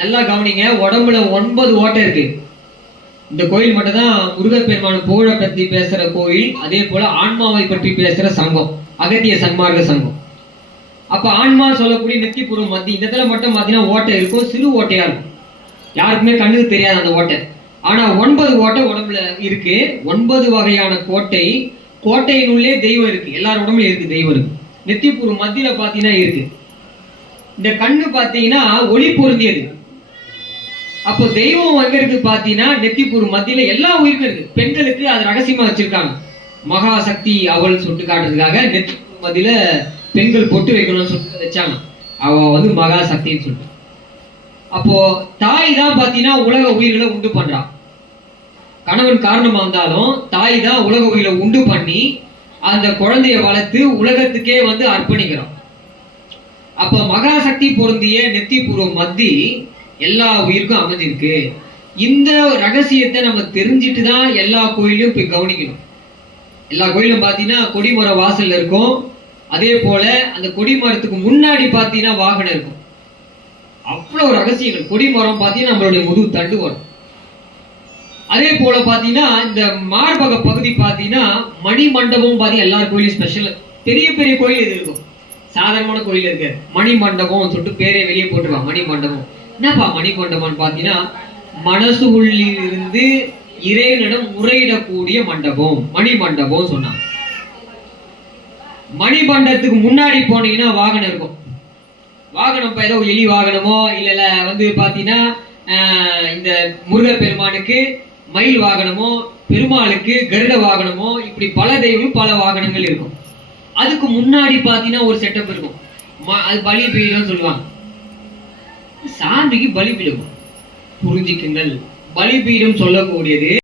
நல்லா கவனிங்க. உடம்புல 9 ஓட்டை இருக்கு. இந்த கோயில் மட்டும் தான் முருகப்பெருமான புகழ பற்றி பேசுற கோயில். அதே போல ஆன்மாவை பற்றி பேசுற சங்கம், அகத்திய சன்மார்க்க சங்கம். அப்ப ஆன்மா சொல்லக்கூடிய நெத்திப்புறம் மத்தி இந்த இடத்துல மட்டும் பார்த்தீங்கன்னா ஓட்டை இருக்கும், சிறு ஓட்டையா இருக்கும். யாருக்குமே கண்ணுக்கு தெரியாது அந்த ஓட்டை. ஆனா 9 ஓட்டை உடம்புல இருக்கு. 9 வகையான கோட்டையினுள்ளே தெய்வம் இருக்கு. எல்லார் உடம்புல இருக்கு, தெய்வம் இருக்கு. நெத்திப்புறம் மத்தியில பார்த்தீங்கன்னா இருக்கு. இந்த கண்ணு பார்த்தீங்கன்னா ஒளி பொருந்தியது. அப்போ தெய்வம் எங்க இருக்கு பார்த்தீங்கன்னா நெத்திப்புறம் மத்தியில எல்லா உயிருக்கும் இருக்கு. பெண்களுக்கு அது ரகசியமா வச்சிருக்காங்க. மகா சக்தி அவள் சொல்லிட்டு காட்டுறதுக்காக நெத்திப்புறம் மத்தியில பெண்கள் பொட்டு வைக்கணும்னு சொல்லிட்டு வச்சாங்க. அவ மகா சக்தின்னு சொல்லிட்டு. அப்போ தாய் தான் பார்த்தீங்கன்னா உலக உயிர்களை உண்டு பண்றான். கணவன் காரணமா இருந்தாலும் தாய் தான் உலக உயிரை உண்டு பண்ணி அந்த குழந்தைய வளர்த்து உலகத்துக்கே அர்ப்பணிக்கிறான். அப்ப மகாசக்தி பொருந்திய நெத்திபூர்வ மத்தி எல்லா உயிருக்கும் அமைஞ்சிருக்கு. இந்த ரகசியத்தை நம்ம தெரிஞ்சிட்டு தான் எல்லா கோயிலையும் போய் கவனிக்கணும். எல்லா கோயிலும் பார்த்தீங்கன்னா கொடிமர வாசல்ல இருக்கும். அதே போல அந்த கொடிமரத்துக்கு முன்னாடி பார்த்தீங்கன்னா வாகனம் இருக்கும். அவ்வளவு ரகசியங்கள். கொடிமரம் பார்த்தீங்கன்னா நம்மளுடைய முதுகு தண்டு வரும். அதே போல பார்த்தீங்கன்னா இந்த மார்பக பகுதி பார்த்தீங்கன்னா மணி மண்டபம் பார்த்தீங்கன்னா எல்லா கோயிலும் ஸ்பெஷல். பெரிய பெரிய கோயில் இது இருக்கும், சாதாரணமான கோயில் இருக்கு. மணி மண்டபம் சொல்லிட்டு பேரே வெளியே போட்டுருவாங்க. மணி மண்டபம் என்னப்பா மணி மண்டபம்னு பார்த்தீங்கன்னா மனசு உள்ளிருந்து இறைவனிடம் முறையிடக்கூடிய மண்டபம் மணி மண்டபம் சொன்னாங்க. மணிமண்டபத்துக்கு முன்னாடி போனீங்கன்னா வாகனம் இருக்கும். வாகனம் இப்போ ஏதோ எலி வாகனமோ இல்லை பார்த்தீங்கன்னா இந்த முருகப்பெருமானுக்கு மயில் வாகனமோ, பெருமாளுக்கு கருட வாகனமோ, இப்படி பல தெய்வங்களும் பல வாகனங்கள் இருக்கும். அதுக்கு முன்னாடி பார்த்தீங்கன்னா ஒரு செட்டப் இருக்கும். அது பலிபீடம் சொல்லுவாங்க. சாமிக்கு பலிபீடம் புரிஞ்சுக்குங்கள். பலிபீடம் சொல்லக்கூடியது